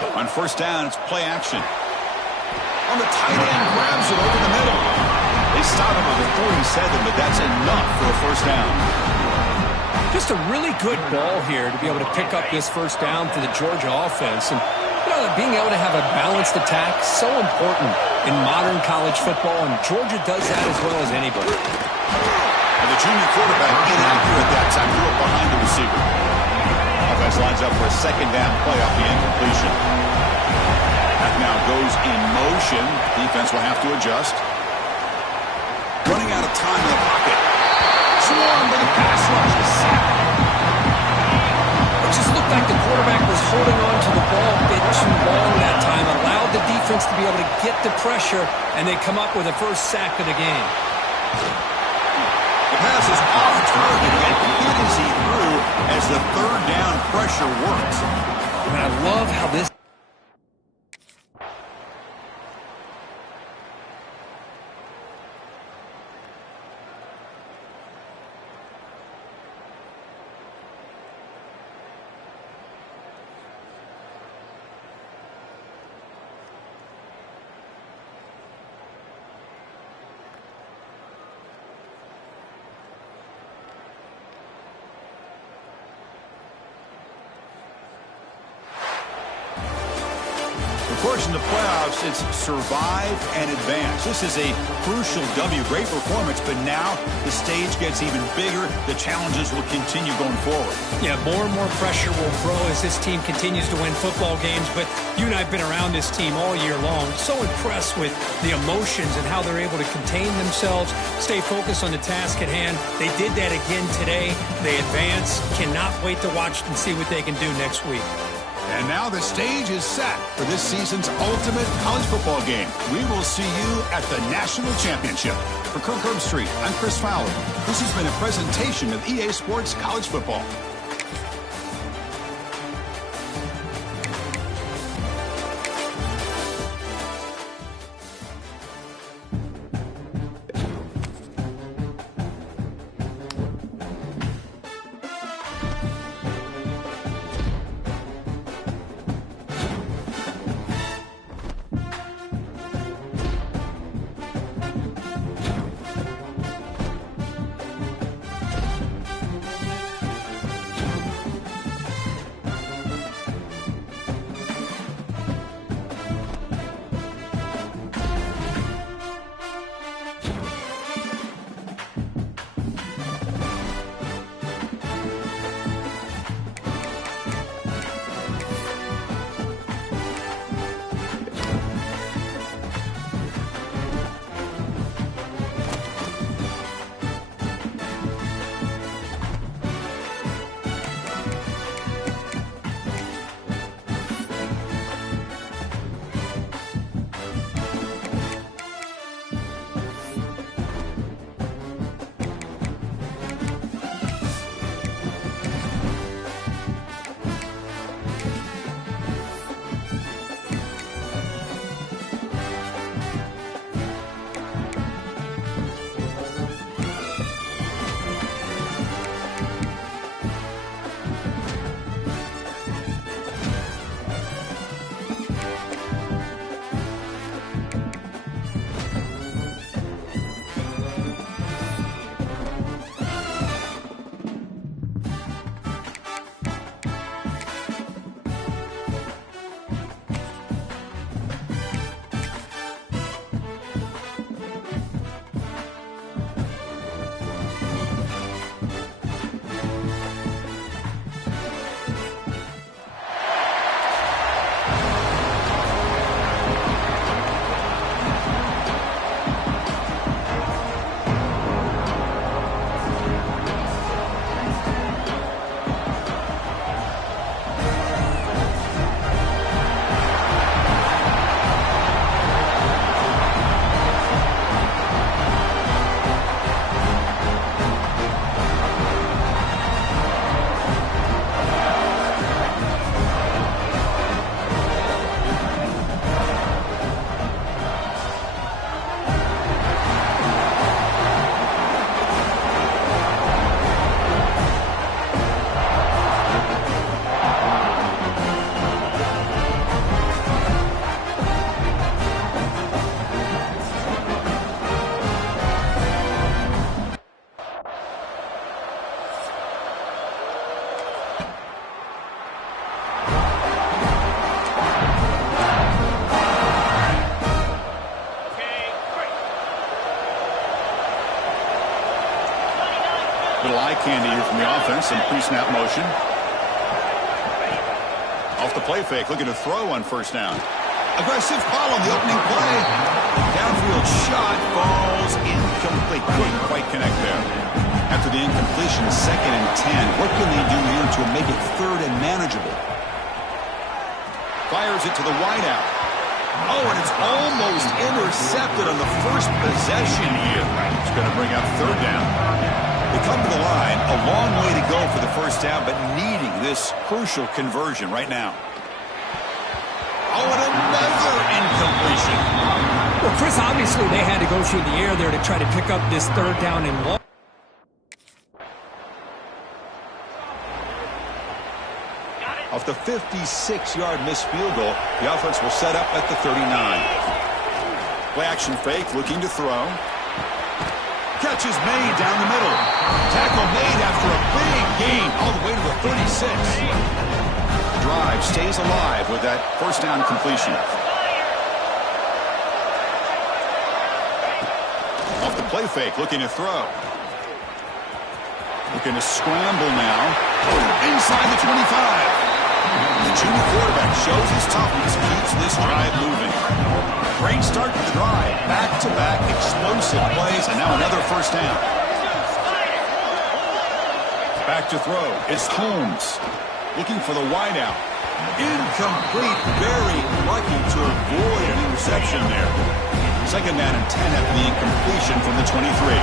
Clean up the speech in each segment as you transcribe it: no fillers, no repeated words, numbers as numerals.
On first down, it's play action. On the tight end, grabs it over the middle. They stop him with a 47, but that's enough for a first down. Just a really good ball here to be able to pick up this first down for the Georgia offense. And being able to have a balanced attack is so important in modern college football, and Georgia does that as well as anybody. And the junior quarterback inaccurate that time, threw it behind the receiver. Offense lines up for a second down play off the incompletion. That now goes in motion. Defense will have to adjust. Running out of time in the pocket. Swarm with a pass rush to sack. It just looked like the quarterback was holding on to the ball a bit too long that time, allowed the defense to be able to get the pressure, and they come up with the first sack of the game. The pass is off target, and hit as he threw as the third down pressure works. And I love how this Of course, in the playoffs, it's survive and advance. This is a crucial W. Great performance, but now the stage gets even bigger. The challenges will continue going forward. Yeah, more and more pressure will grow as this team continues to win football games, but you and I have been around this team all year long. So impressed with the emotions and how they're able to contain themselves, stay focused on the task at hand. They did that again today. They advance. Cannot wait to watch and see what they can do next week. And now the stage is set for this season's ultimate college football game. We will see you at the National Championship. For Kirk Herbstreit, I'm Chris Fowler. This has been a presentation of EA Sports College Football. defense, some pre-snap motion. Off the play fake, looking to throw on first down. Aggressive call on the opening play. Downfield shot falls incomplete. Couldn't quite connect there. After the incompletion, 2nd and 10. What can they do here to make it 3rd and manageable? Fires it to the wideout. Oh, and it's almost intercepted on the first possession here. It's going to bring up 3rd down. They come to the line, a long way to go for the first down, but needing this crucial conversion right now. Oh, and another incompletion. Well, Chris, obviously they had to go through the air there to try to pick up this 3rd down and long. Off the 56-yard missed field goal, the offense will set up at the 39. Play action fake, looking to throw. Catch is made down the middle. Tackle made after a big gain all the way to the 36. Drive stays alive with that first down completion. Off the play fake, looking to throw. Looking to scramble now. Inside the 25. The junior quarterback shows his toughness, keeps this drive moving. Great start to the drive. Back-to-back explosive plays, and now another first down. Back to throw. It's Holmes. Looking for the wideout. Incomplete. Very lucky to avoid an interception there. 2nd down and 10 after the incompletion from the 23.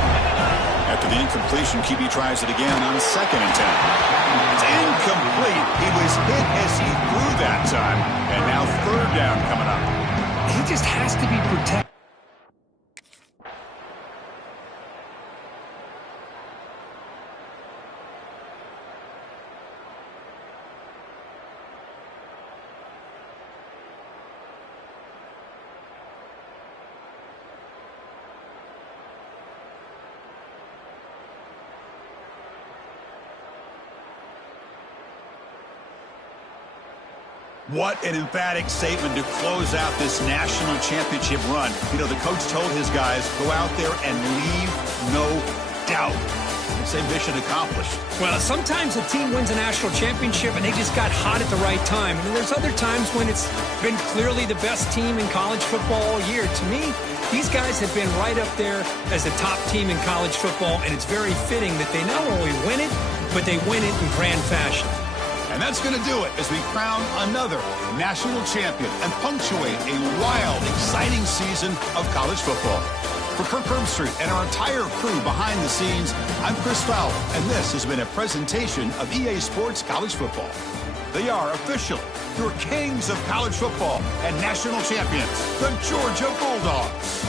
After the incompletion, QB tries it again on 2nd and 10. It's incomplete. He was hit as he threw that time. And now 3rd down coming up. He just has to be protected. What an emphatic statement to close out this national championship run. You know, the coach told his guys, go out there and leave no doubt. Same mission accomplished. Well, sometimes a team wins a national championship and they just got hot at the right time. And there's other times when it's been clearly the best team in college football all year. To me, these guys have been right up there as a top team in college football, and it's very fitting that they not only win it, but they win it in grand fashion. And that's going to do it as we crown another national champion and punctuate a wild, exciting season of college football. For Kirk Herbstreit and our entire crew behind the scenes, I'm Chris Fowler, and this has been a presentation of EA Sports College Football. They are officially your kings of college football and national champions, the Georgia Bulldogs.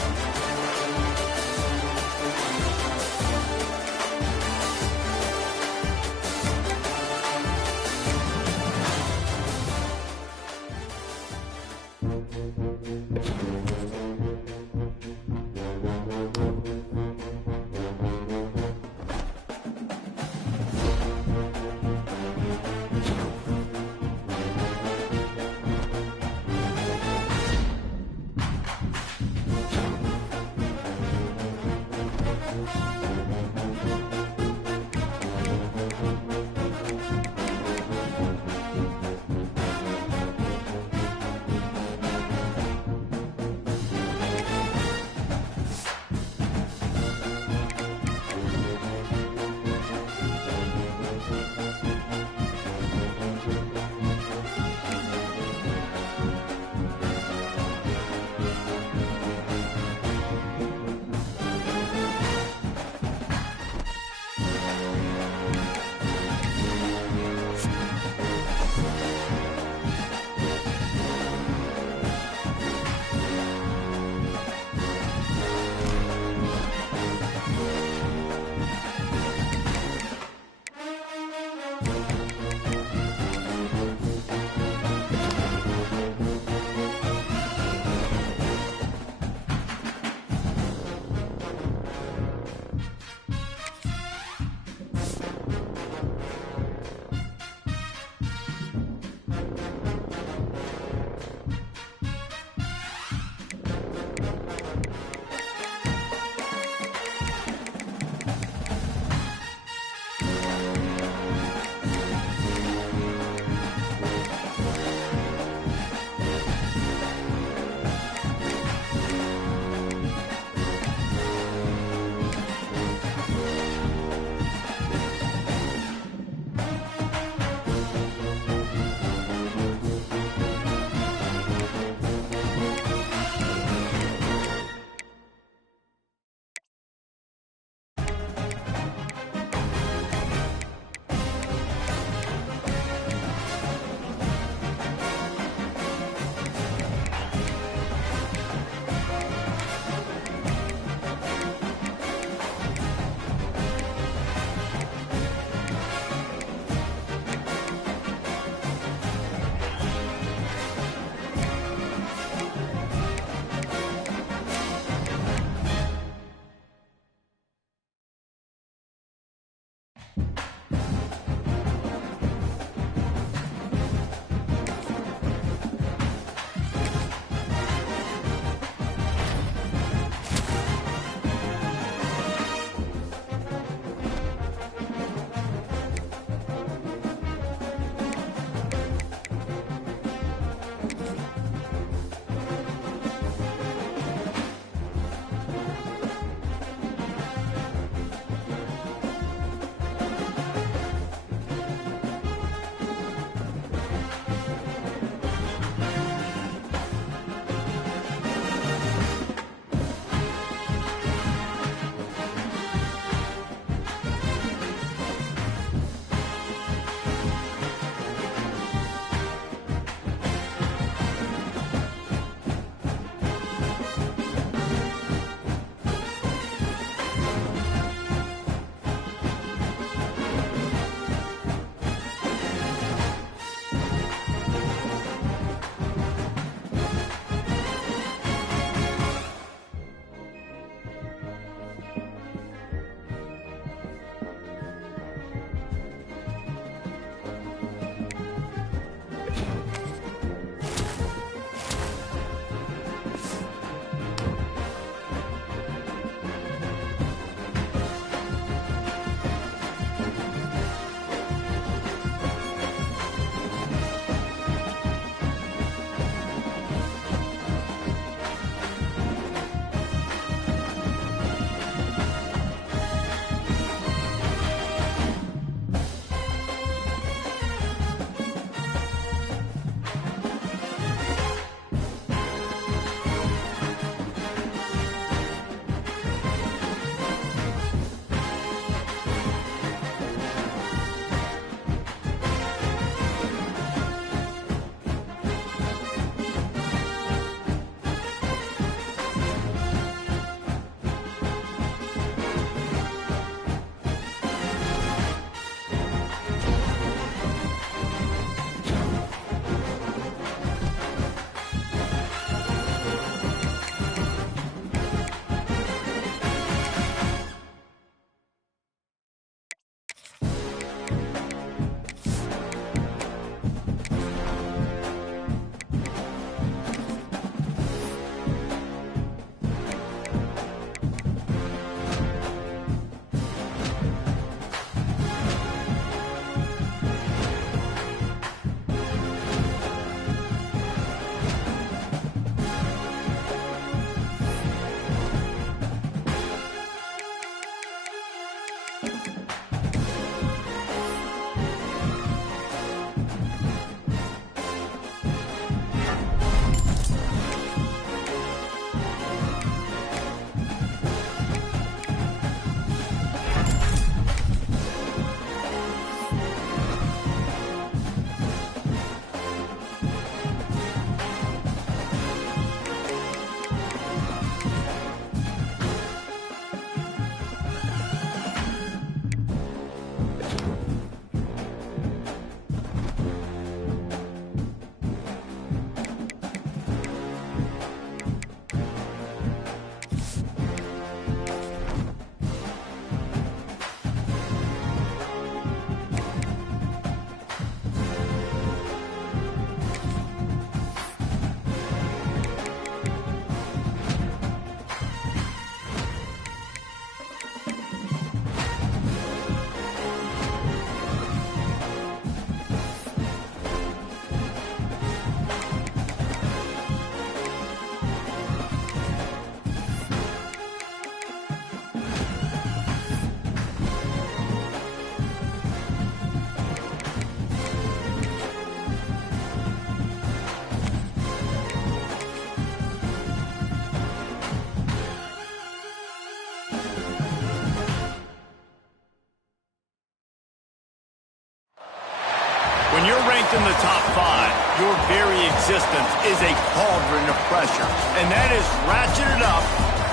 Your very existence is a cauldron of pressure, and that is ratcheted up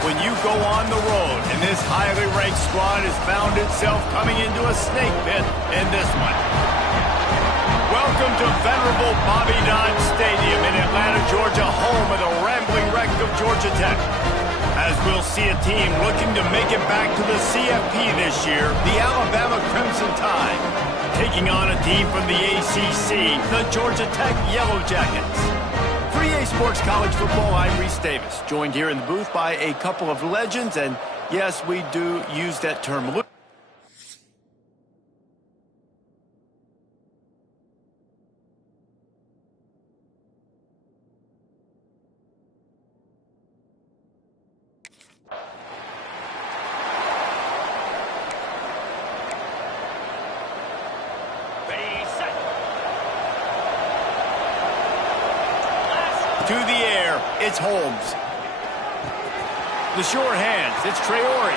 when you go on the road. And this highly ranked squad has found itself coming into a snake pit in this one. Welcome to venerable Bobby Dodd Stadium in Atlanta, Georgia, home of the rambling wreck of Georgia Tech. As we'll see a team looking to make it back to the CFP this year, the Alabama Crimson Tide, taking on a team from the ACC, the Georgia Tech Yellow Jackets. For EA Sports College Football, I'm Reese Davis, joined here in the booth by a couple of legends, and yes, we do use that term loosely. To the air, it's Holmes. The short hands, it's Traore.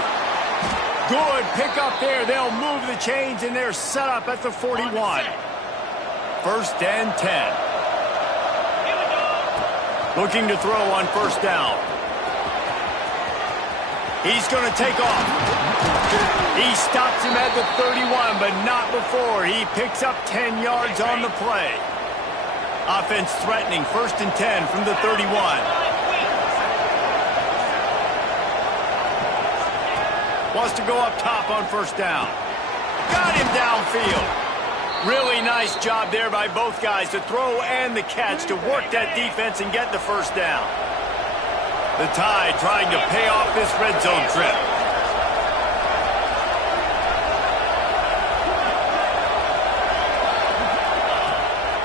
Good pick up there. They'll move the chains, and they're set up at the 41. First and 10. Looking to throw on first down. He's going to take off. He stops him at the 31, but not before. He picks up 10 yards on the play. Offense threatening, first and 10 from the 31. Wants to go up top on first down. Got him downfield. Really nice job there by both guys to throw and the catch to work that defense and get the first down. The Tide trying to pay off this red zone trip.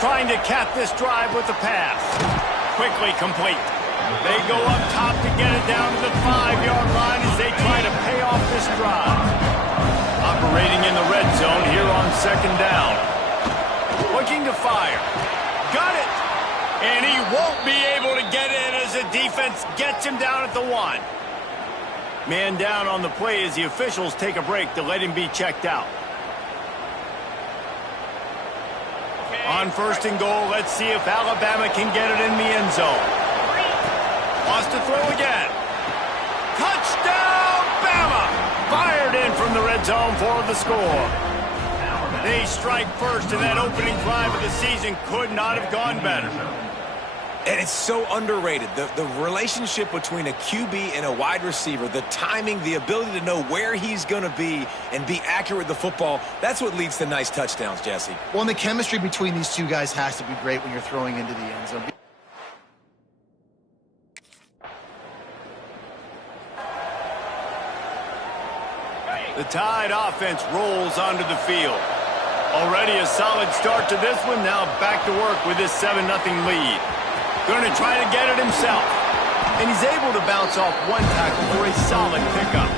Trying to cap this drive with the pass. Quickly complete. They go up top to get it down to the 5-yard line as they try to pay off this drive. Operating in the red zone here on second down. Looking to fire. Got it! And he won't be able to get in as the defense gets him down at the 1. Man down on the play as the officials take a break to let him be checked out. On first and goal, let's see if Alabama can get it in the end zone. Wants to throw again. Touchdown, Bama! Fired in from the red zone for the score. They strike first, and that opening drive of the season could not have gone better. And it's so underrated. The relationship between a QB and a wide receiver, the timing, the ability to know where he's going to be and be accurate with the football, that's what leads to nice touchdowns, Jesse. Well, and the chemistry between these two guys has to be great when you're throwing into the end zone. The Tide offense rolls onto the field. Already a solid start to this one. Now back to work with this 7-0 lead. Going to try to get it himself. And he's able to bounce off one tackle for a solid pickup.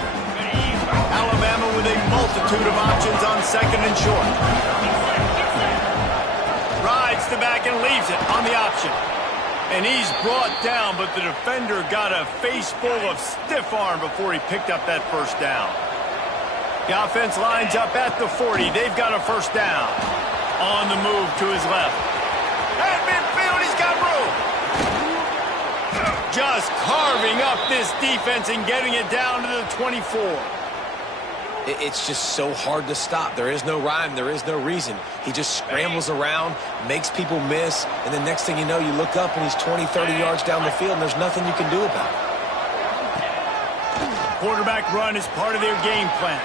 Alabama with a multitude of options on second and short. Rides the back and leaves it on the option. And he's brought down, but the defender got a face full of stiff arm before he picked up that first down. The offense lines up at the 40. They've got a first down. On the move to his left. At midfield, he's got room. Just carving up this defense and getting it down to the 24. It's just so hard to stop. There is no rhyme. There is no reason. He just scrambles around, makes people miss, and the next thing you know, you look up and he's 20, 30 yards down the field, and there's nothing you can do about it. Quarterback run is part of their game plan.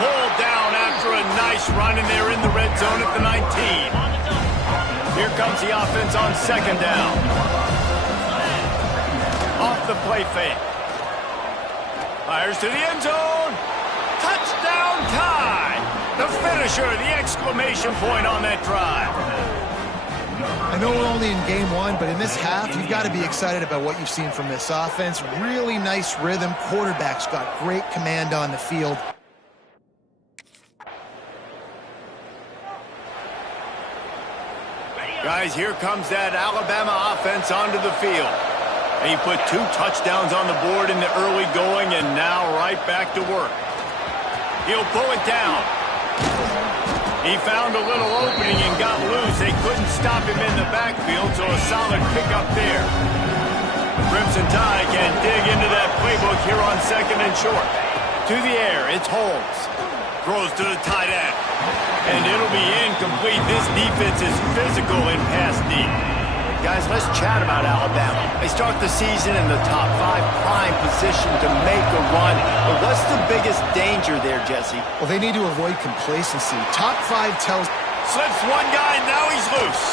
Pulled down after a nice run, and they're in the red zone at the 19. Here comes the offense on second down. Off the play fake. Fires to the end zone. Touchdown Tide. The finisher, the exclamation point on that drive. I know we're only in game one, but in this half, you've got to be excited about what you've seen from this offense. Really nice rhythm. Quarterback's got great command on the field. Guys, here comes that Alabama offense onto the field. And he put 2 touchdowns on the board in the early going, and now right back to work. He'll pull it down. He found a little opening and got loose. They couldn't stop him in the backfield, so a solid pickup there. The Crimson Tide can dig into that playbook here on 2nd and short. To the air, it's Holmes. Throws to the tight end. And it'll be incomplete. This defense is physical in pass deep. Guys, let's chat about Alabama. They start the season in the top 5 prime position to make a run. But what's the biggest danger there, Jesse? Well, they need to avoid complacency. Top 5 tells... Slips one guy, now he's loose.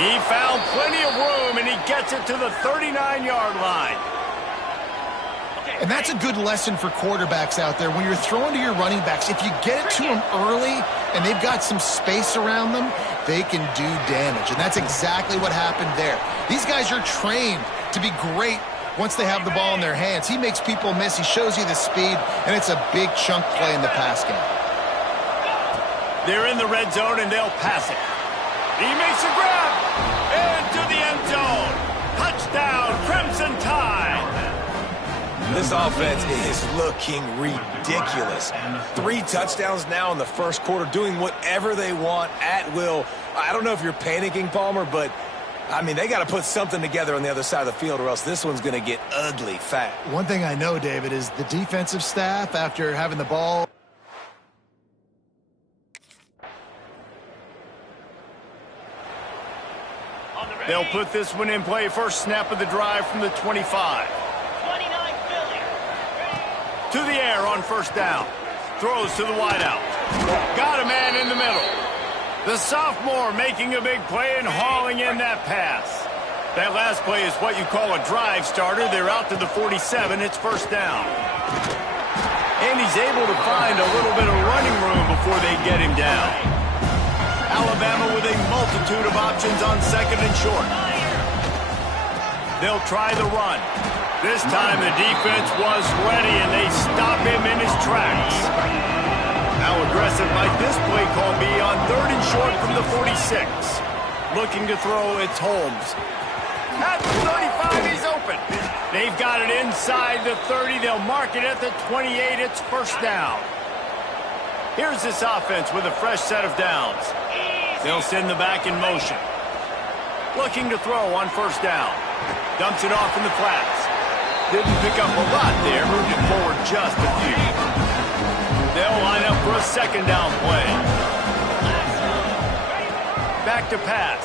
He found plenty of room, and he gets it to the 39-yard line. And that's a good lesson for quarterbacks out there. When you're throwing to your running backs, if you get it to them early and they've got some space around them, they can do damage. And that's exactly what happened there. These guys are trained to be great once they have the ball in their hands. He makes people miss. He shows you the speed, and it's a big chunk play in the pass game. They're in the red zone, and they'll pass it. He makes a grab into the end zone. Touchdown, Crimson Tide. This offense is looking ridiculous. 3 touchdowns now in the first quarter, doing whatever they want at will. I don't know if you're panicking, Palmer, but, I mean, they got to put something together on the other side of the field or else this one's going to get ugly fast. One thing I know, David, is the defensive staff, after having the ball... They'll put this one in play. First snap of the drive from the 25. To the air on first down. Throws to the wideout. Got a man in the middle. The sophomore making a big play and hauling in that pass. That last play is what you call a drive starter. They're out to the 47. It's first down. And he's able to find a little bit of running room before they get him down. Alabama with a multitude of options on 2nd and short. They'll try the run. This time the defense was ready, and they stop him in his tracks. How aggressive might this play call be on 3rd and short from the 46? Looking to throw, it's Holmes. At the 35, he's open. They've got it inside the 30. They'll mark it at the 28. It's first down. Here's this offense with a fresh set of downs. They'll send the back in motion. Looking to throw on first down. Dumps it off in the flats. Didn't pick up a lot there. Moved it forward just a few. They'll line up for a 2nd down play. Back to pass.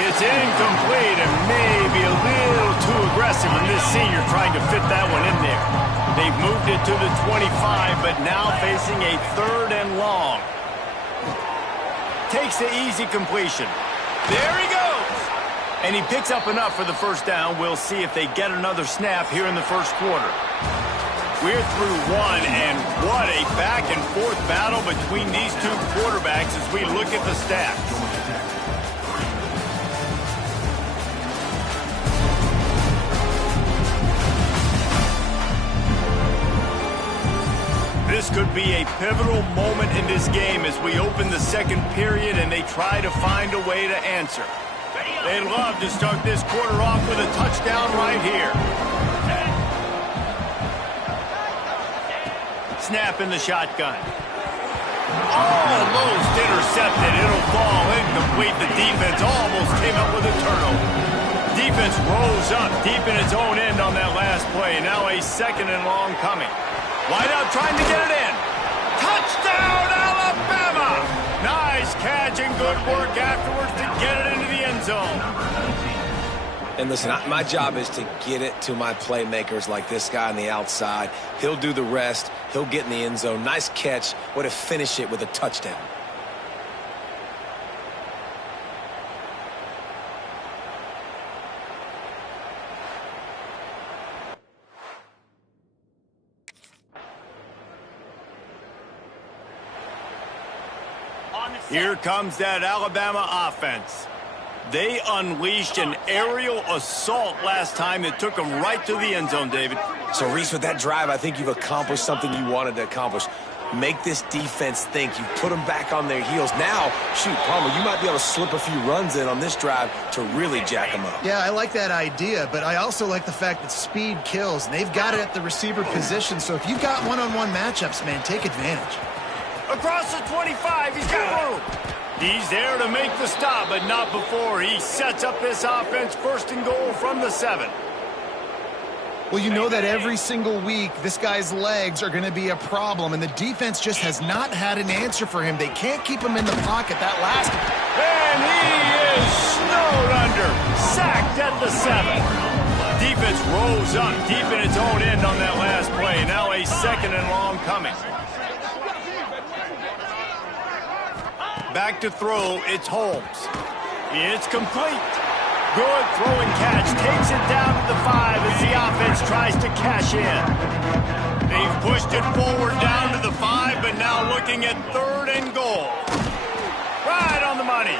It's incomplete and maybe a little too aggressive, and this senior trying to fit that one in there. They've moved it to the 25, but now facing a 3rd and long. Takes the easy completion. There he goes. And he picks up enough for the first down. We'll see if they get another snap here in the first quarter. We're through one, and what a back-and-forth battle between these two quarterbacks as we look at the stats. This could be a pivotal moment in this game as we open the 2nd period and they try to find a way to answer. They'd love to start this quarter off with a touchdown right here. Snap in the shotgun. Almost intercepted. It'll fall incomplete. The defense almost came up with a turnover. Defense rose up deep in its own end on that last play. Now a 2nd and long coming. Wide out trying to get it in. Touchdown, Alabama! Nice catch and good work afterwards to get it into the end zone. And listen, my job is to get it to my playmakers like this guy on the outside. He'll do the rest. He'll get in the end zone. Nice catch. Way to finish it with a touchdown. Here comes that Alabama offense. They unleashed an aerial assault last time that took them right to the end zone, David. So, Reese, with that drive, I think you've accomplished something you wanted to accomplish. Make this defense think. You put them back on their heels. Now, shoot, Palmer, you might be able to slip a few runs in on this drive to really jack them up. Yeah, I like that idea, but I also like the fact that speed kills. And they've got it at the receiver position, so if you've got one-on-one matchups, man, take advantage. Across the 25, he's got room. He's there to make the stop, but not before he sets up this offense first and goal from the 7. Well, you know that every single week, this guy's legs are going to be a problem, and the defense just has not had an answer for him. They can't keep him in the pocket that last. And he is snowed under, sacked at the 7. Defense rose up deep in its own end on that last play. Now a 2nd and long coming. Back to throw, it's Holmes. It's complete. Good throw and catch. Takes it down to the 5 as the offense tries to cash in. They've pushed it forward down to the 5, but now looking at 3rd and goal. Right on the money.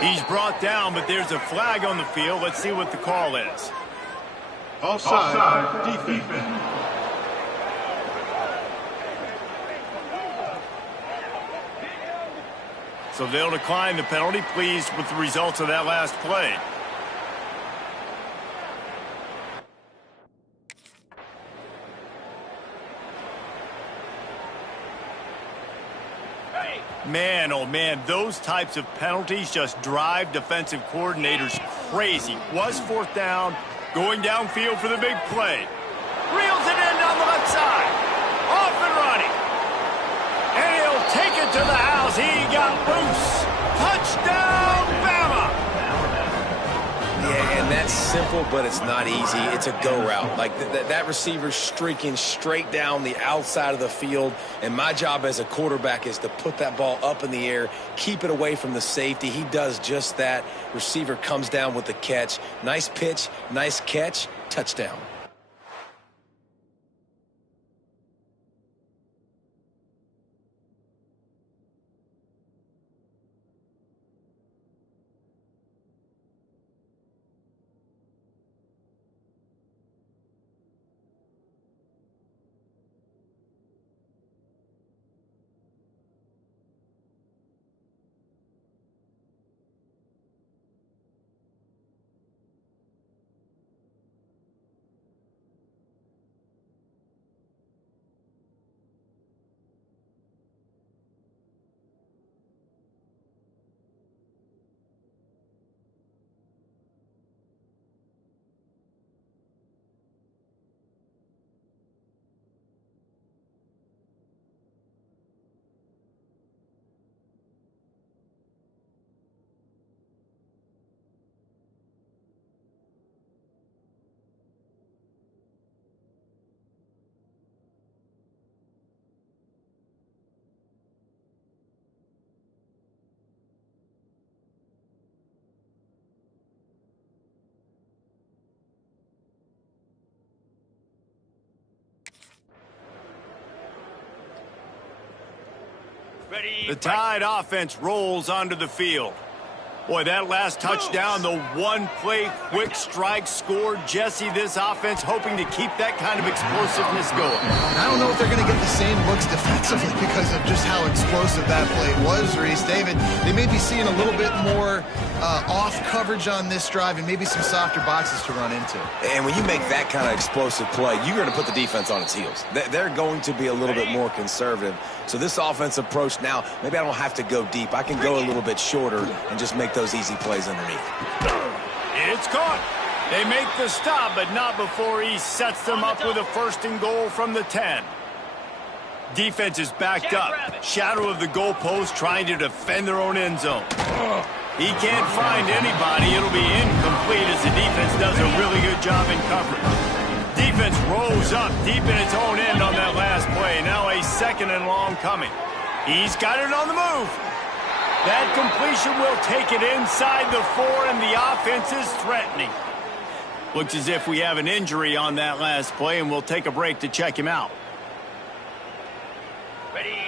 He's brought down, but there's a flag on the field. Let's see what the call is. Offside, defense. So they'll decline the penalty, pleased with the results of that last play. Man, oh man, those types of penalties just drive defensive coordinators crazy. Was 4th down, going downfield for the big play. Reels it in down the left side. Off and running. And he'll take it to the house. He got loose. Touchdown, Bama! Yeah, and that's simple, but it's not easy. It's a go route. Like that receiver's streaking straight down the outside of the field, and my job as a quarterback is to put that ball up in the air, keep it away from the safety. He does just that. Receiver comes down with the catch. Nice pitch, nice catch, touchdown. The Tide offense rolls onto the field. Boy, that last touchdown, the one-play quick strike scored. Jesse, this offense hoping to keep that kind of explosiveness going. I don't know if they're going to get the same looks defensively because of just how explosive that play was, Reese. David, they may be seeing a little bit more off coverage on this drive and maybe some softer boxes to run into. And when you make that kind of explosive play, you're going to put the defense on its heels. They're going to be a little bit more conservative. So this offense approach now, maybe I don't have to go deep. I can go a little bit shorter and just make those easy plays underneath. It's caught. They make the stop, but not before he sets them up with a 1st and goal from the 10. Defense is backed up. Shadow of the goalpost trying to defend their own end zone. He can't find anybody. It'll be incomplete as the defense does a really good job in coverage. Defense rolls up deep in its own end on that last play. Now a 2nd and long coming. He's got it on the move. That completion will take it inside the 4, and the offense is threatening. Looks as if we have an injury on that last play, and we'll take a break to check him out.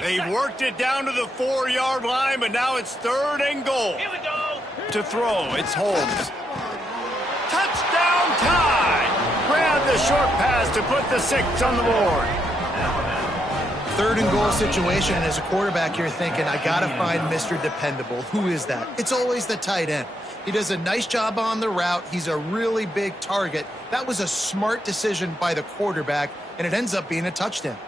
They've worked it down to the 4-yard line, but now it's 3rd and goal. Here we go. To throw, it's Holmes. Touchdown Tide! Grab the short pass to put the 6 on the board. 3rd and goal situation, and as a quarterback, you're thinking, I got to find Mr. Dependable. Who is that? It's always the tight end. He does a nice job on the route. He's a really big target. That was a smart decision by the quarterback, and it ends up being a touchdown.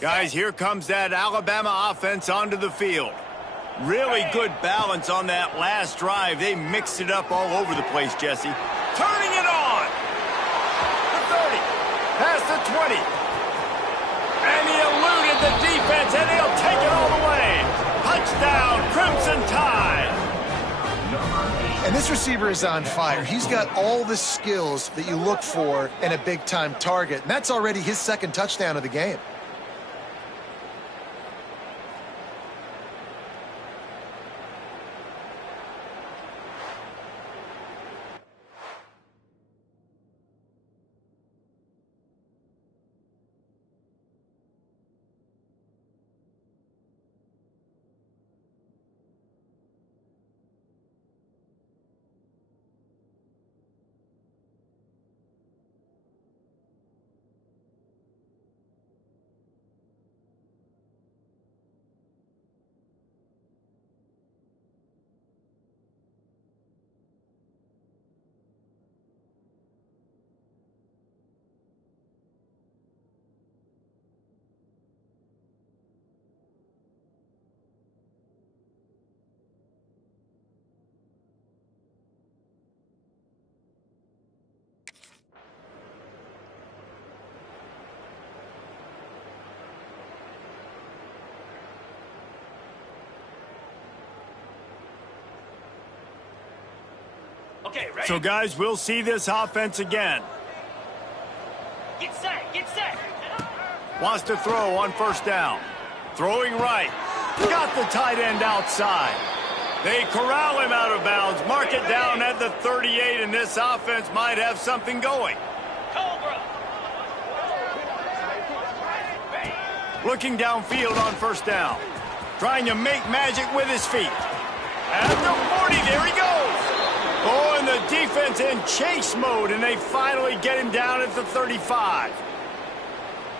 Guys, here comes that Alabama offense onto the field. Really good balance on that last drive. They mixed it up all over the place, Jesse. Turning it on. The 30. Past the 20. And he eluded the defense, and he'll take it all the way. Touchdown, Crimson Tide. And this receiver is on fire. He's got all the skills that you look for in a big-time target. And that's already his second touchdown of the game. Okay, ready? So, guys, we'll see this offense again. Get set, get set. Wants to throw on first down. Throwing right. Got the tight end outside. They corral him out of bounds. Mark it down at the 38, and this offense might have something going. Cobra. Looking downfield on first down. Trying to make magic with his feet. At the 40, there he goes. Oh, and the defense in chase mode, and they finally get him down at the 35.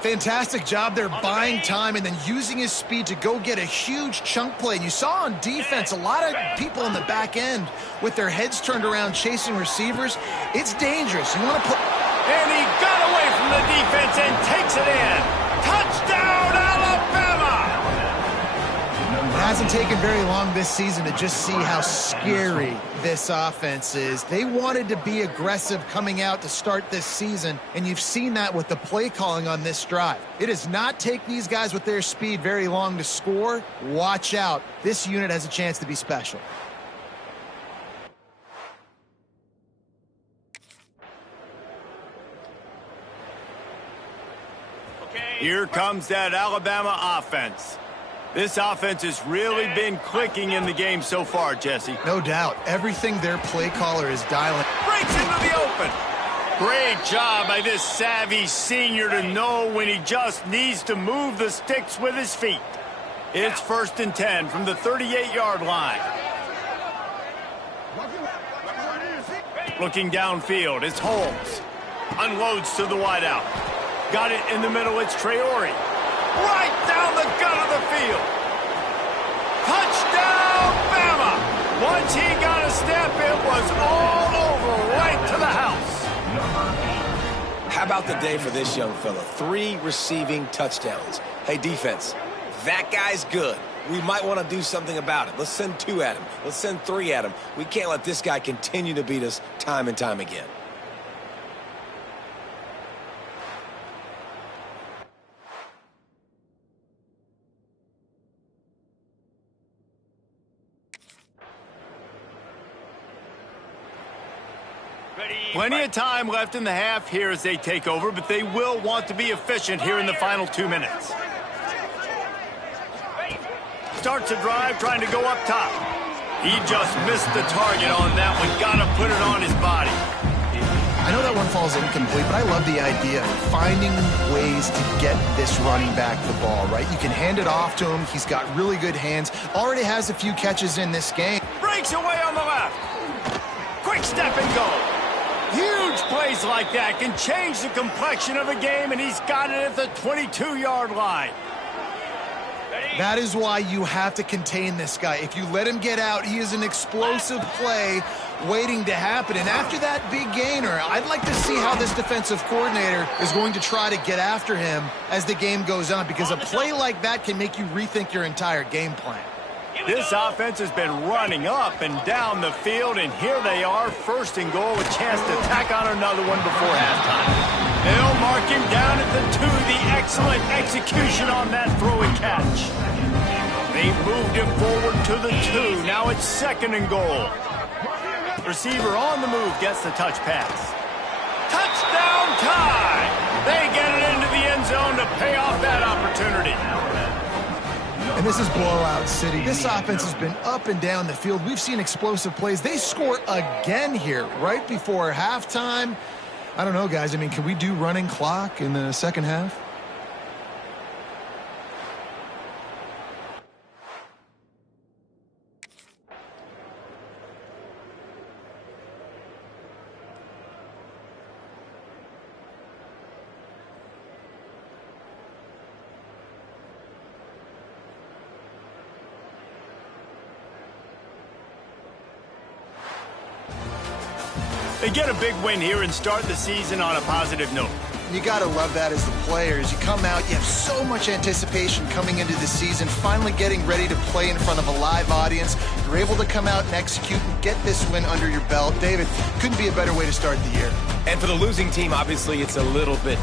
Fantastic job there buying time and then using his speed to go get a huge chunk play. And you saw on defense a lot of people in the back end with their heads turned around chasing receivers. It's dangerous. You want to put... And he got away from the defense and takes it in. Touchdown, Alabama! It hasn't taken very long this season to just see how scary this offense is. They wanted to be aggressive coming out to start this season, and you've seen that with the play calling on this drive. It does not take these guys with their speed very long to score. Watch out. This unit has a chance to be special. Here comes that Alabama offense. This offense has really been clicking in the game so far, Jesse. No doubt. Everything their play caller is dialing. Breaks into the open. Great job by this savvy senior to know when he just needs to move the sticks with his feet. It's 1st and 10 from the 38-yard line. Looking downfield, it's Holmes. Unloads to the wideout. Got it in the middle, it's Traore. Right down the gut of the field. Touchdown, Bama! Once he got a step, it was all over, right to the house. How about the day for this young fella? 3 receiving touchdowns. Hey, defense, that guy's good. We might want to do something about it. Let's send 2 at him. Let's send 3 at him. We can't let this guy continue to beat us time and time again. Plenty of time left in the half here as they take over, but they will want to be efficient here in the final 2 minutes. Starts a drive trying to go up top. He just missed the target on that one. Got to put it on his body. I know that one falls incomplete, but I love the idea of finding ways to get this running back the ball, right? You can hand it off to him. He's got really good hands. Already has a few catches in this game. Breaks away on the left. Quick step and go. Huge plays like that can change the complexion of a game, and he's got it at the 22-yard line. That is why you have to contain this guy. If you let him get out, he is an explosive play waiting to happen. And after that big gainer, I'd like to see how this defensive coordinator is going to try to get after him as the game goes on, because a play like that can make you rethink your entire game plan. This offense has been running up and down the field, and here they are, first and goal, a chance to tack on another one before halftime. They'll mark him down at the 2, the excellent execution on that throw and catch. They moved him forward to the 2, now it's second and goal. Receiver on the move gets the touch pass. Touchdown tie! They get it into the end zone to pay off that opportunity. And this is blowout city. This offense has been up and down the field. We've seen explosive plays. They score again here right before halftime. I don't know, guys. I mean, can we do running clock in the second half? They get a big win here and start the season on a positive note. You got to love that as the players. You come out, you have so much anticipation coming into the season, finally getting ready to play in front of a live audience. You're able to come out and execute and get this win under your belt. David, couldn't be a better way to start the year. And for the losing team, obviously, it's a little bit...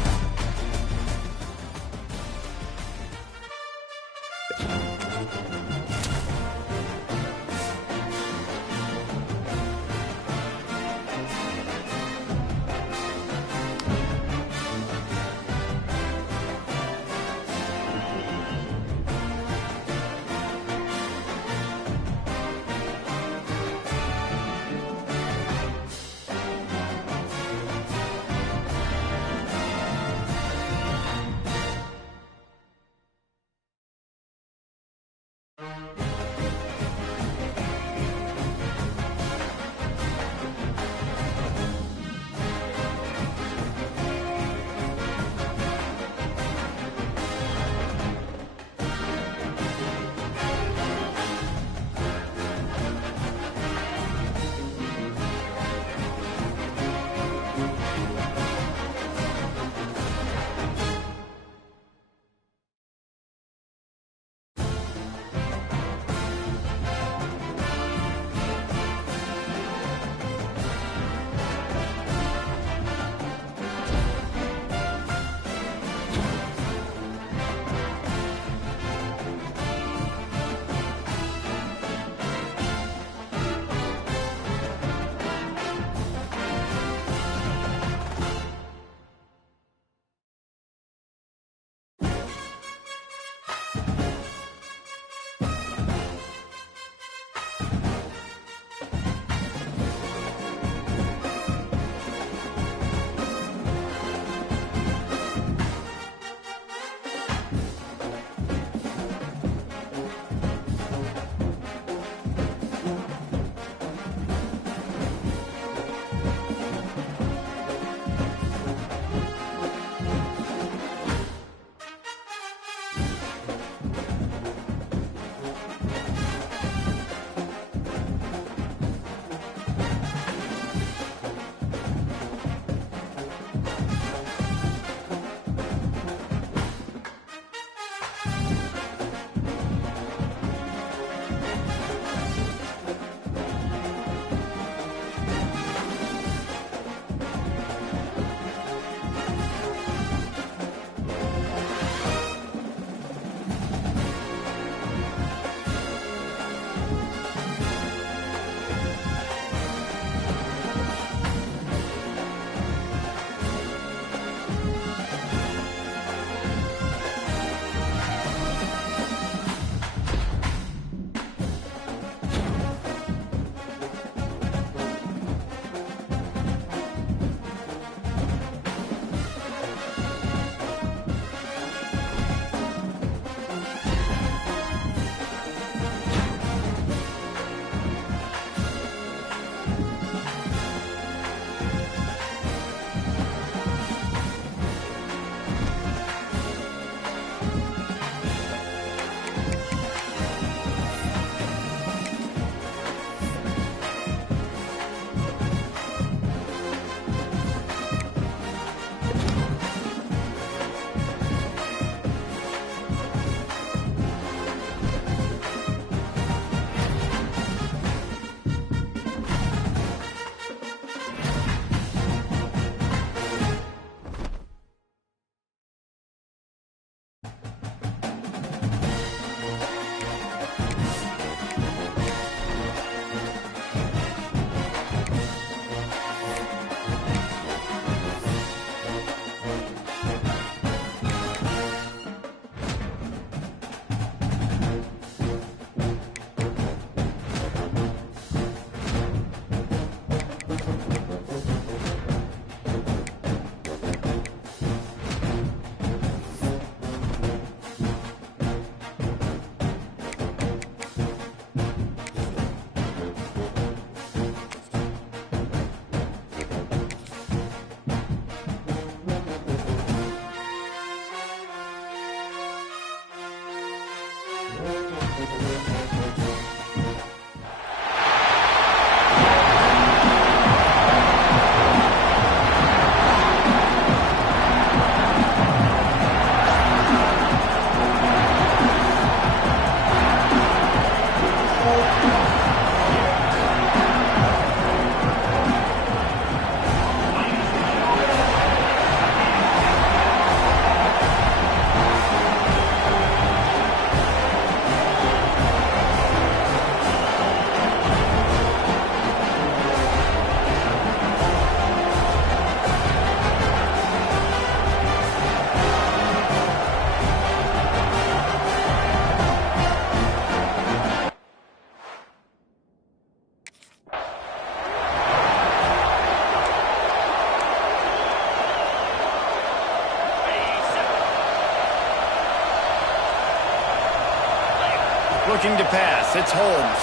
Looking to pass. It's Holmes.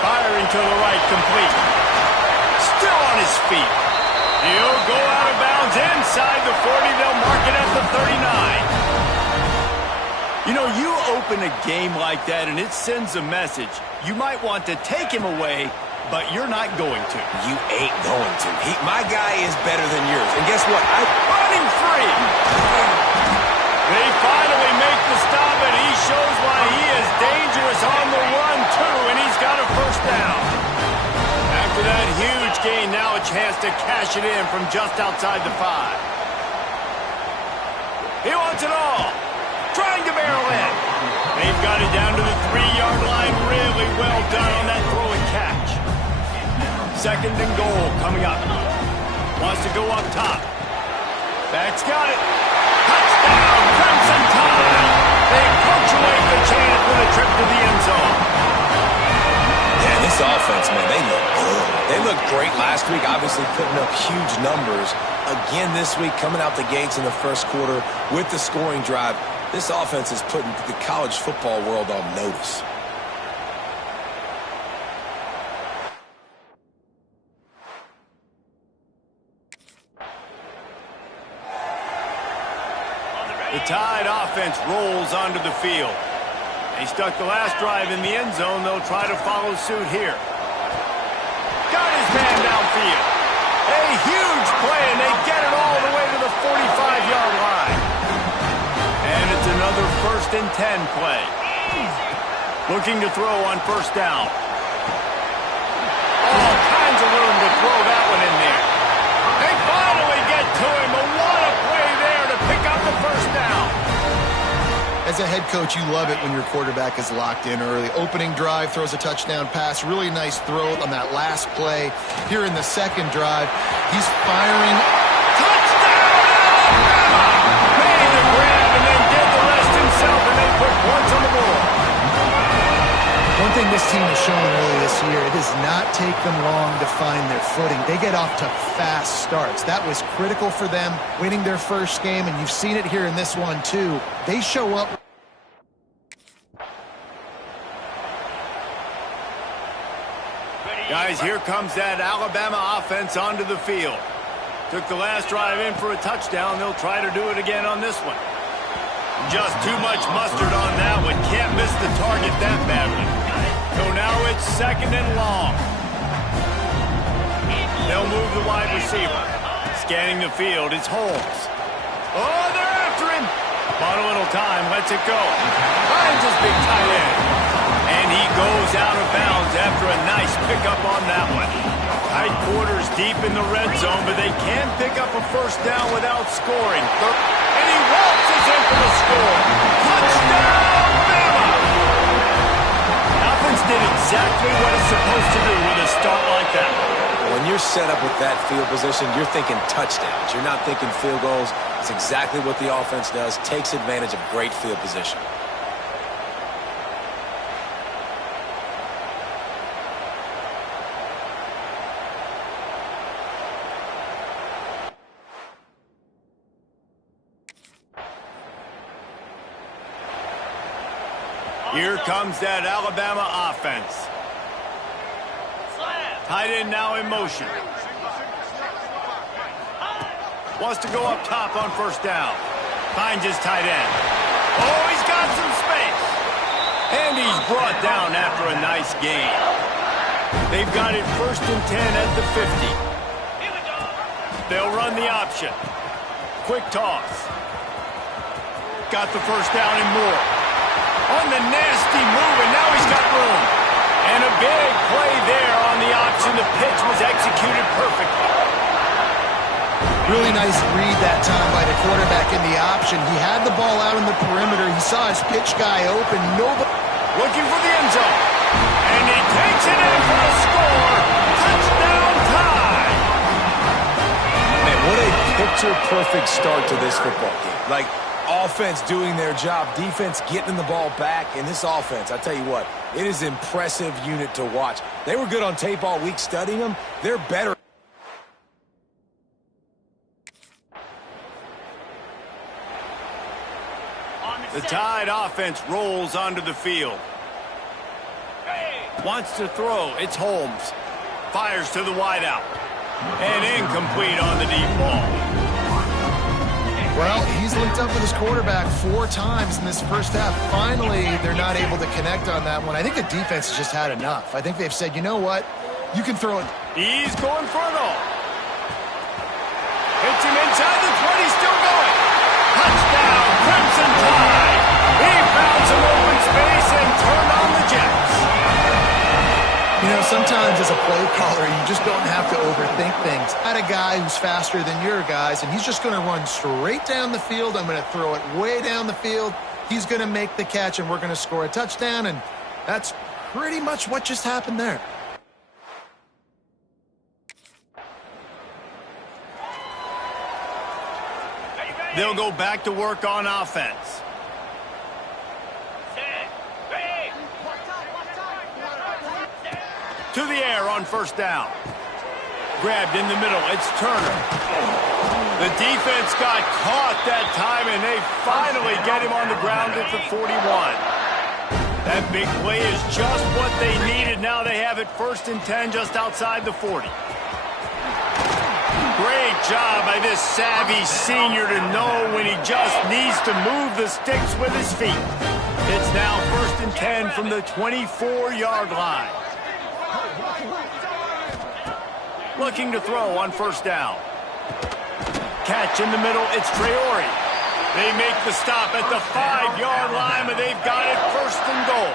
Firing to the right, complete. Still on his feet. He'll go out of bounds inside the 40. They'll mark it at the 39. You know, you open a game like that and it sends a message. You might want to take him away, but you're not going to. You ain't going to. My guy is better than yours. And guess what? I'm running free. They finally make the stop, and he shows why he is dangerous on the run, too, and he's got a first down. After that huge gain, now a chance to cash it in from just outside the 5. He wants it all. Trying to barrel in. They've got it down to the 3-yard line. Really well done on that throw and catch. Second and goal coming up. Wants to go up top. Back's got it. Touchdown, Crimson Tide. They punctuate the chance with a trip to the end zone. Yeah, this offense, man, they look good. They looked great last week, obviously putting up huge numbers. Again this week, coming out the gates in the first quarter with the scoring drive. This offense is putting the college football world on notice. The Tide offense rolls onto the field. They stuck the last drive in the end zone. They'll try to follow suit here. Got his man downfield. A huge play, and they get it all the way to the 45-yard line. And it's another 1st and 10 play. Looking to throw on first down. All kinds of room to throw that one in there. They finally get to him, but what a play there to pick up the first down. As a head coach, you love it when your quarterback is locked in early. Opening drive, throws a touchdown pass. Really nice throw on that last play. Here in the second drive, he's firing. Touchdown! Made the grab and then did the rest himself, and they put points on the board. One thing this team has shown early this year, it does not take them long to find their footing. They get off to fast starts. That was critical for them, winning their first game, and you've seen it here in this one too. They show up. Guys, here comes that Alabama offense onto the field. Took the last drive in for a touchdown. They'll try to do it again on this one. Just too much mustard on that one. Can't miss the target that badly. So now it's second and long. They'll move the wide receiver. Scanning the field, it's Holmes. Oh, they're after him. Bought a little time, lets it go. Finds his big tight end. And he goes out of bounds after a nice pickup on that one. Tight quarters deep in the red zone, but they can pick up a first down without scoring. And he waltzes in for the score. Touchdown, Bama! Offense did exactly what it's supposed to do with a start like that. When you're set up with that field position, you're thinking touchdowns. You're not thinking field goals. It's exactly what the offense does. Takes advantage of great field position. Here comes that Alabama offense. Tight end now in motion. Wants to go up top on first down. Finds his tight end. Oh, he's got some space. And he's brought down after a nice gain. They've got it 1st and 10 at the 50. They'll run the option. Quick toss. Got the first down and more. On the nasty move, and now he's got room. And a big play there on the option. The pitch was executed perfectly. Really nice read that time by the quarterback in the option. He had the ball out on the perimeter. He saw his pitch guy open. Nobody looking for the end zone. And he takes it in for a score. Touchdown tie. Man, what a picture-perfect start to this football game. Like, offense doing their job, defense getting the ball back, and this offense, I tell you what, it is an impressive unit to watch. They were good on tape all week studying them. They're better. The Tide offense rolls onto the field. Wants to throw. It's Holmes. Fires to the wideout. And incomplete on the deep ball. Well, he's linked up with his quarterback 4 times in this first half. Finally, they're not able to connect on that one. I think the defense has just had enough. I think they've said, you know what? You can throw it. He's going for it all. Hits him inside the 20, still going. Touchdown, Crimson Tide. He found some open space and turned on the Jets. You know, sometimes as a play caller, you just don't have to overthink things. I had a guy who's faster than your guys, and he's just going to run straight down the field. I'm going to throw it way down the field. He's going to make the catch, and we're going to score a touchdown, and that's pretty much what just happened there. They'll go back to work on offense. To the air on first down. Grabbed in the middle. It's Turner. The defense got caught that time, and they finally get him on the ground at the 41. That big play is just what they needed. Now they have it 1st and 10 just outside the 40. Great job by this savvy senior to know when he just needs to move the sticks with his feet. It's now 1st and 10 from the 24-yard line. Looking to throw on first down. Catch in the middle, it's Traore. They make the stop at the 5-yard line, but they've got it 1st and goal.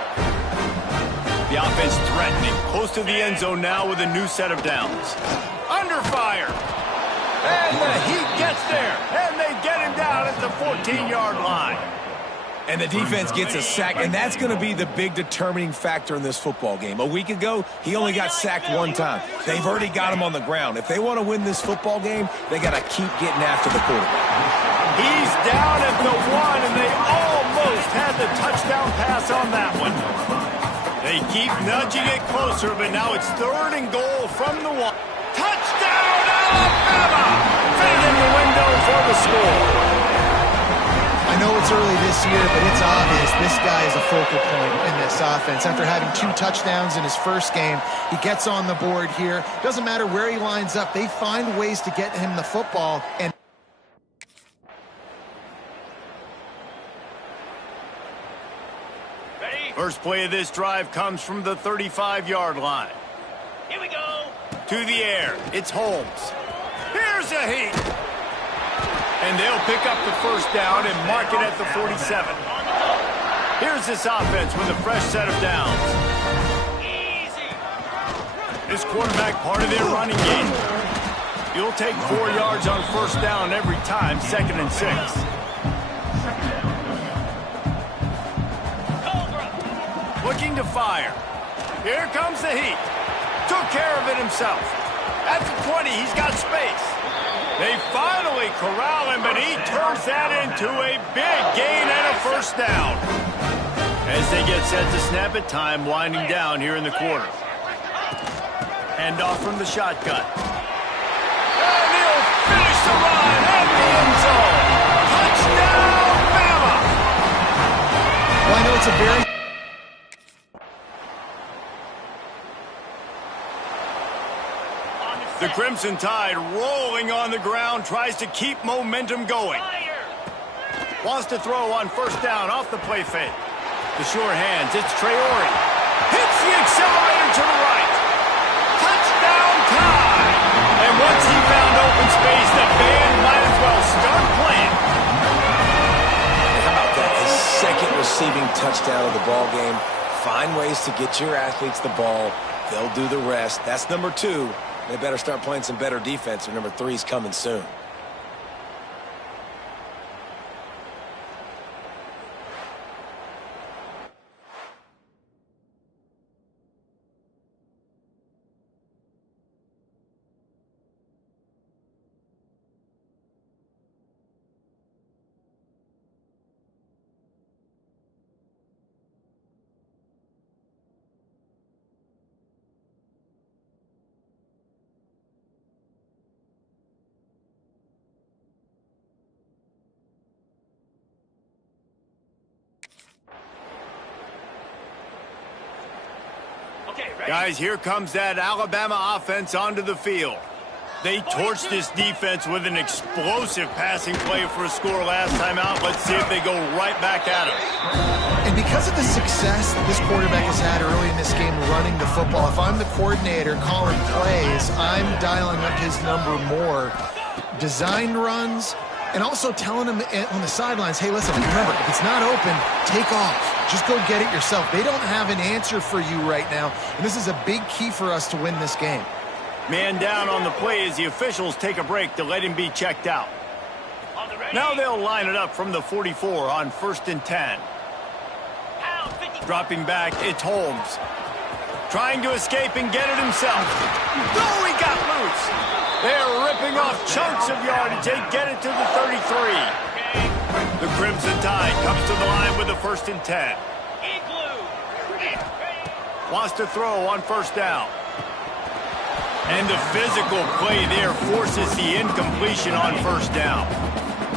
The offense threatening, close to the end zone now with a new set of downs. Under fire. And the Heat gets there, and they get him down at the 14-yard line. And the defense gets a sack, and that's going to be the big determining factor in this football game. A week ago, he only got sacked 1 time. They've already got him on the ground. If they want to win this football game, they got to keep getting after the quarterback. He's down at the 1, and they almost had the touchdown pass on that one. They keep nudging it closer, but now it's 3rd and goal from the 1. Touchdown, Alabama! Fit in the window for the score. I know it's early this year, but it's obvious this guy is a focal point in this offense. After having 2 touchdowns in his first game, he gets on the board here. Doesn't matter where he lines up. They find ways to get him the football. And first play of this drive comes from the 35-yard line. Here we go. To the air. It's Holmes. Here's a Heat. And they'll pick up the first down and mark it at the 47. Here's this offense with a fresh set of downs. This quarterback part of their running game. You'll take 4 yards on first down every time, 2nd and 6. Looking to fire. Here comes the Heat. Took care of it himself. At the 20, he's got space. They finally corral him, but he turns that into a big gain and a first down. As they get set to snap it, time winding down here in the quarter. Hand off from the shotgun. And he'll finish the run at the end zone. Touchdown, Bama! well, I know it's a very... The Crimson Tide rolling on the ground, tries to keep momentum going. Wants to throw on first down off the play fake. The sure hands, it's Traore. Hits the accelerator to the right. Touchdown Tide! And once he found open space, the band might as well start playing. How about that? His 2nd receiving touchdown touchdown of the ball game. Find ways to get your athletes the ball. They'll do the rest. That's number 2. They better start playing some better defense, or number 3's coming soon. Guys, here comes that Alabama offense onto the field. They torched this defense with an explosive passing play for a score last time out. Let's see if they go right back at him. And because of the success that this quarterback has had early in this game running the football, if I'm the coordinator calling plays, I'm dialing up his number more. Design runs, and also telling him on the sidelines, hey, listen, remember, if it's not open, take off. Just go get it yourself. They don't have an answer for you right now, and this is a big key for us to win this game. Man down on the play as the officials take a break to let him be checked out. Now they'll line it up from the 44 on 1st and 10. Dropping back, it's Holmes. Trying to escape and get it himself. Oh, he got loose. They're ripping off chunks of yardage. They get it to the 33. The Crimson Tide comes to the line with the 1st and 10. Wants to throw on 1st down. And the physical play there forces the incompletion on 1st down.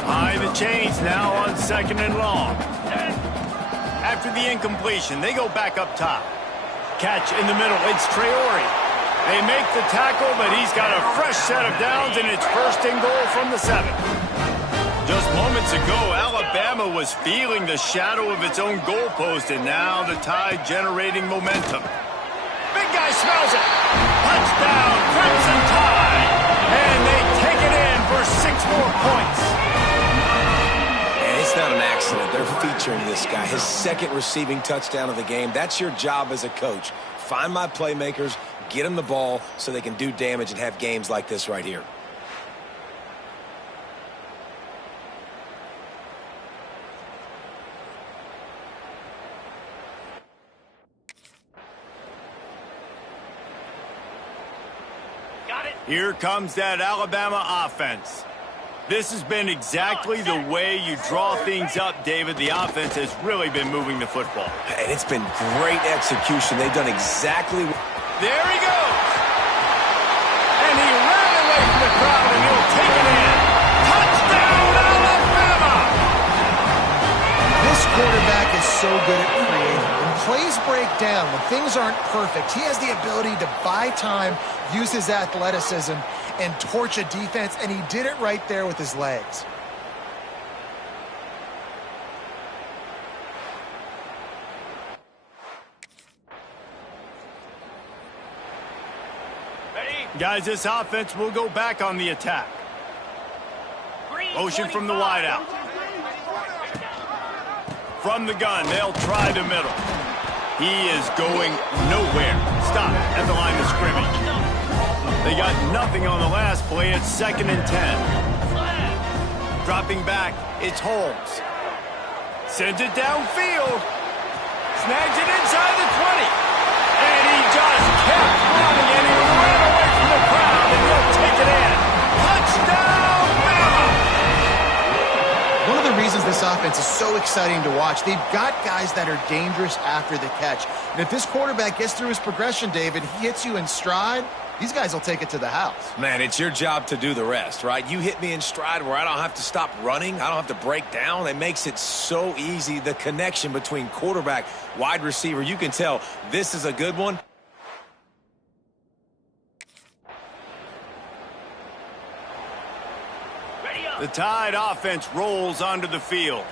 High the chains now on 2nd and long. After the incompletion, they go back up top. Catch in the middle, it's Traore. They make the tackle, but he's got a fresh set of downs, and it's 1st and goal from the 7. Just moments ago, Alabama was feeling the shadow of its own goalpost, and now the Tide generating momentum. Big guy smells it. Touchdown, Crimson Tide. And they take it in for 6 more points. And it's not an accident. They're featuring this guy. His 2nd receiving touchdown of the game. That's your job as a coach. Find my playmakers, get them the ball so they can do damage and have games like this right here. Here comes that Alabama offense. This has been exactly the way you draw things up, David. The offense has really been moving the football. And it's been great execution. They've done exactly... There he goes. And he ran away from the crowd, and he'll take it in. Touchdown, Alabama! This quarterback is so good at creating. When plays break down, when things aren't perfect, he has the ability to buy time, use his athleticism, and torch a defense, and he did it right there with his legs. Guys, this offense will go back on the attack. Motion from the wideout. From the gun, they'll try the middle. He is going nowhere. Stop at the line of scrimmage. They got nothing on the last play. It's 2nd and 10. Dropping back, it's Holmes. Sends it downfield. Snags it inside the 20. And he just kept running, and he ran away from the crowd, and he'll take it in. Touchdown, Bama! One of the reasons this offense is so exciting to watch, they've got guys that are dangerous after the catch. And if this quarterback gets through his progression, David, he hits you in stride, these guys will take it to the house. Man, it's your job to do the rest, right? You hit me in stride where I don't have to stop running. I don't have to break down. It makes it so easy. The connection between quarterback, wide receiver, you can tell this is a good one. The Tide offense rolls onto the field.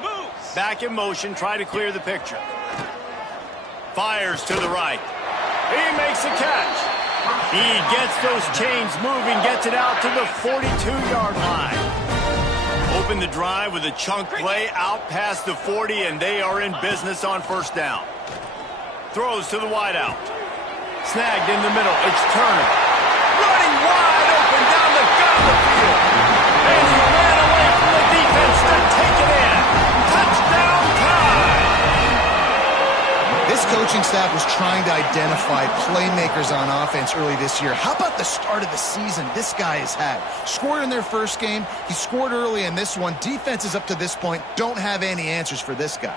Moves. Back in motion, try to clear the picture. Fires to the right. He makes a catch. He gets those chains moving, gets it out to the 42-yard line. open the drive with a chunk play out past the 40, and they are in business on first down. Throws to the wideout. Snagged in the middle. It's Turner. Running wide open down the gut of the field. And he ran away from the defense to take it in. Touchdown time! This coaching staff was trying to identify playmakers on offense early this year. How about the start of the season this guy has had? Scored in their first game. He scored early in this one. Defenses up to this point don't have any answers for this guy.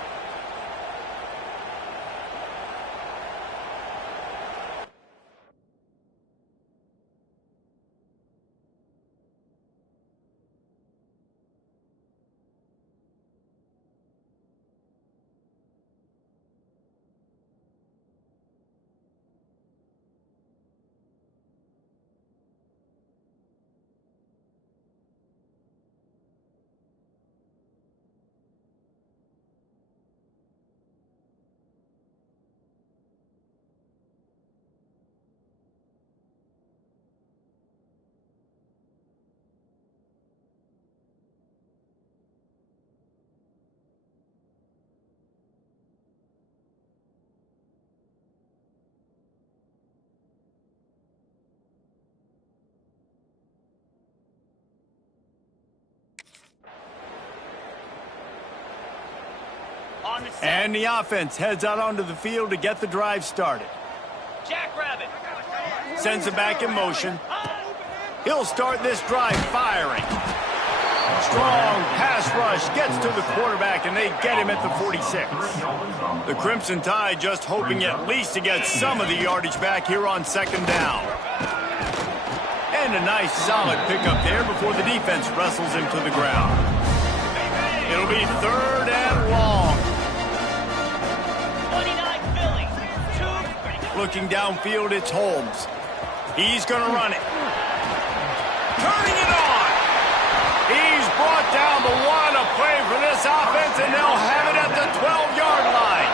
And the offense heads out onto the field to get the drive started. Jackrabbit. Sends it back in motion. He'll start this drive firing. Strong pass rush gets to the quarterback, and they get him at the 46. The Crimson Tide just hoping at least to get some of the yardage back here on second down. And a nice solid pickup there before the defense wrestles him to the ground. It'll be third and long. 29 Philly. Looking downfield, it's Holmes. He's going to run it. Turning it on. He's brought down, but what a play for this offense, and they'll have it at the 12-yard line.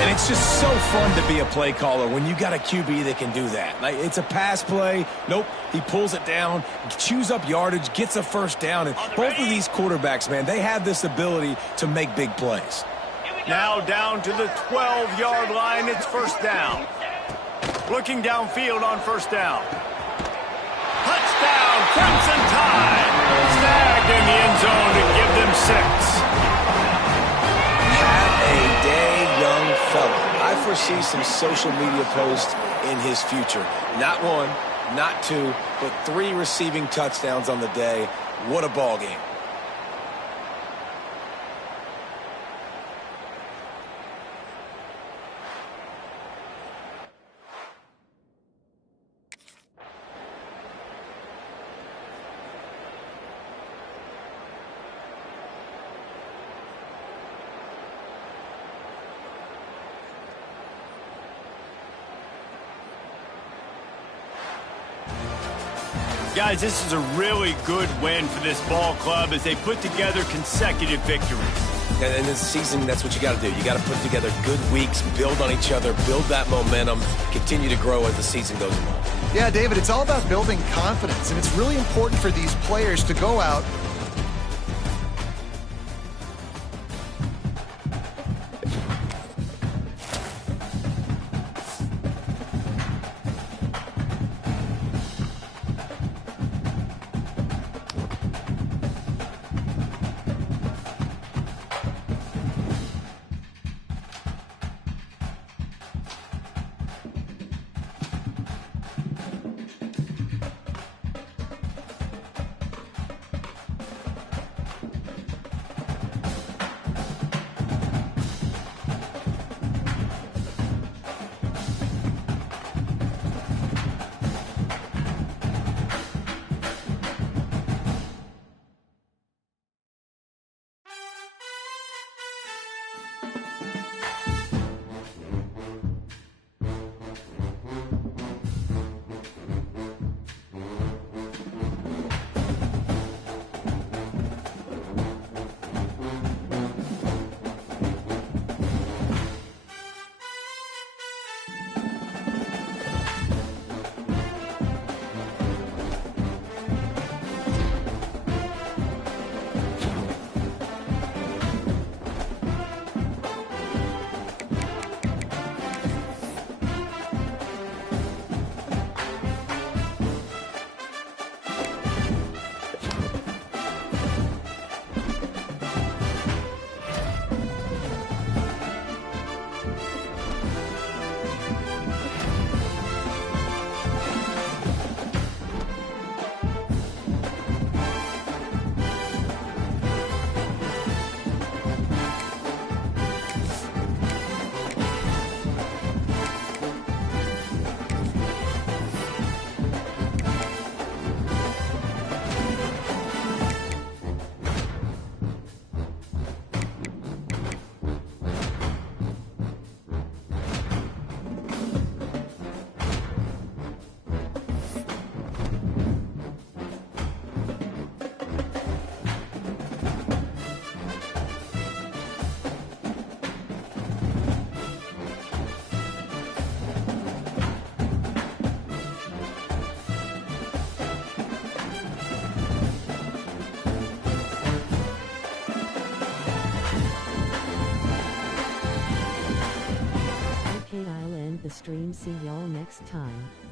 And it's just so fun to be a play caller when you got a QB that can do that. Like, it's a pass play. Nope, he pulls it down, chews up yardage, gets a first down. And both of these quarterbacks, man, they have this ability to make big plays. Now down to the 12-yard line, it's first down. Looking downfield on first down. Touchdown, Crimson Tide. Snagged in the end zone to give them 6. Have a day, young fella. I foresee some social media posts in his future. Not one, not two, but 3 receiving touchdowns on the day. What a ball game. Guys, this is a really good win for this ball club as they put together consecutive victories. And in this season, that's what you got to do. You got to put together good weeks, build on each other, build that momentum, continue to grow as the season goes along. Yeah, David, it's all about building confidence, and it's really important for these players to go out stream. See y'all next time.